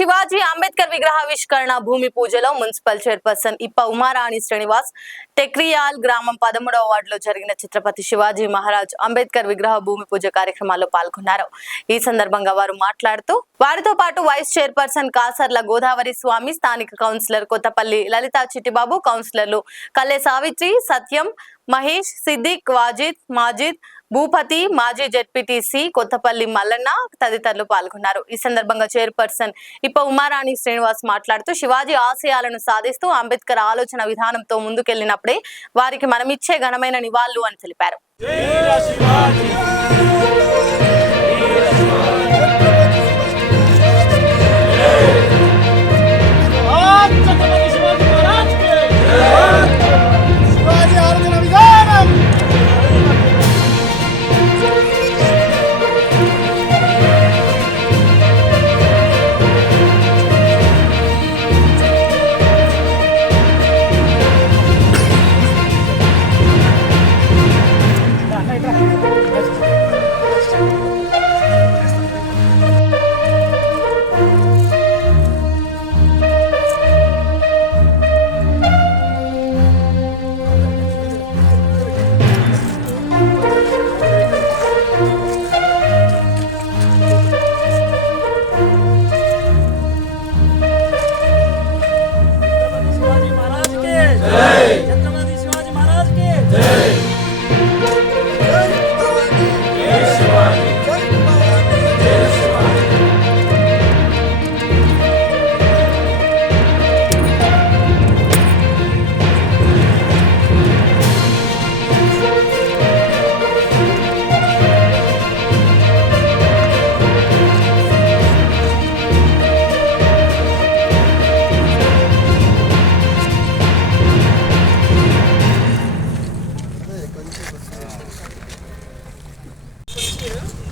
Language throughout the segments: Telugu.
శివాజీ అంబేద్కర్ విగ్రహావిష్కరణ భూమి పూజలో మున్సిపల్ చైర్పర్సన్ ఇప్ప ఉమారాణి శ్రీనివాస్ టెక్రియాల్ గ్రామం 13వ వార్డులో జరిగిన ఛత్రపతి శివాజీ మహారాజ్ అంబేద్కర్ విగ్రహ భూమి పూజ కార్యక్రమాల్లో పాల్గొన్నారు. ఈ సందర్భంగా వారు మాట్లాడుతూ వారితో పాటు వైస్ చైర్పర్సన్ కాసర్ల గోదావరి స్వామి, స్థానిక కౌన్సిలర్ కొత్తపల్లి లలితా చిట్టిబాబు, కౌన్సిలర్లు కల్లె సావిత్రి, సత్యం, మహేష్, సిద్దిక్, వాజిద్, మాజిద్, భూపతి, మాజీ జెడ్పీటీసీ కొత్తపల్లి మల్లన్న తదితరులు పాల్గొన్నారు. ఈ సందర్భంగా చైర్పర్సన్ ఇప్ప ఉమారాణి శ్రీనివాస్ మాట్లాడుతూ శివాజీ ఆశయాలను సాధిస్తూ అంబేద్కర్ ఆలోచన విధానంతో ముందుకెళ్లినప్పుడే వారికి మనమిచ్చే ఘనమైన నివాళులు అని తెలిపారు.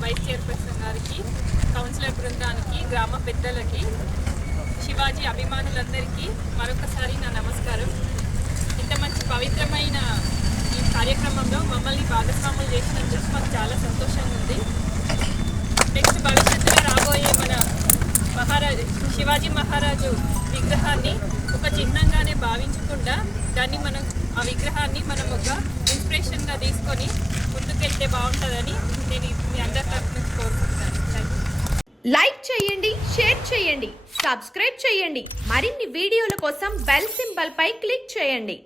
వైస్ చైర్పర్సన్ గారికి, కౌన్సిలర్ బృందానికి, గ్రామ పెద్దలకి, శివాజీ అభిమానులందరికీ మరొకసారి నా నమస్కారం. ఇంత మంచి పవిత్రమైన ఈ కార్యక్రమంలో మమ్మల్ని భాగస్వాములు చేసినందుకు మాకు చాలా సంతోషంగా ఉంది. నెక్స్ట్ భవిష్యత్తులో రాబోయే మన శివాజీ మహారాజు విగ్రహాన్ని ఒక చిహ్నంగానే భావించకుండా ఆ విగ్రహాన్ని మనం ఒక ఇన్స్పిరేషన్గా తీసుకొని ముందుకెళ్తే బాగుంటుందని నేను మీ అందరి తరఫు నుంచి కోరుకుంటున్నాను. లైక్ చేయండి, షేర్ చేయండి, సబ్స్క్రైబ్ చేయండి. మరిన్ని వీడియోల కోసం బెల్ సింబల్ పై క్లిక్ చేయండి.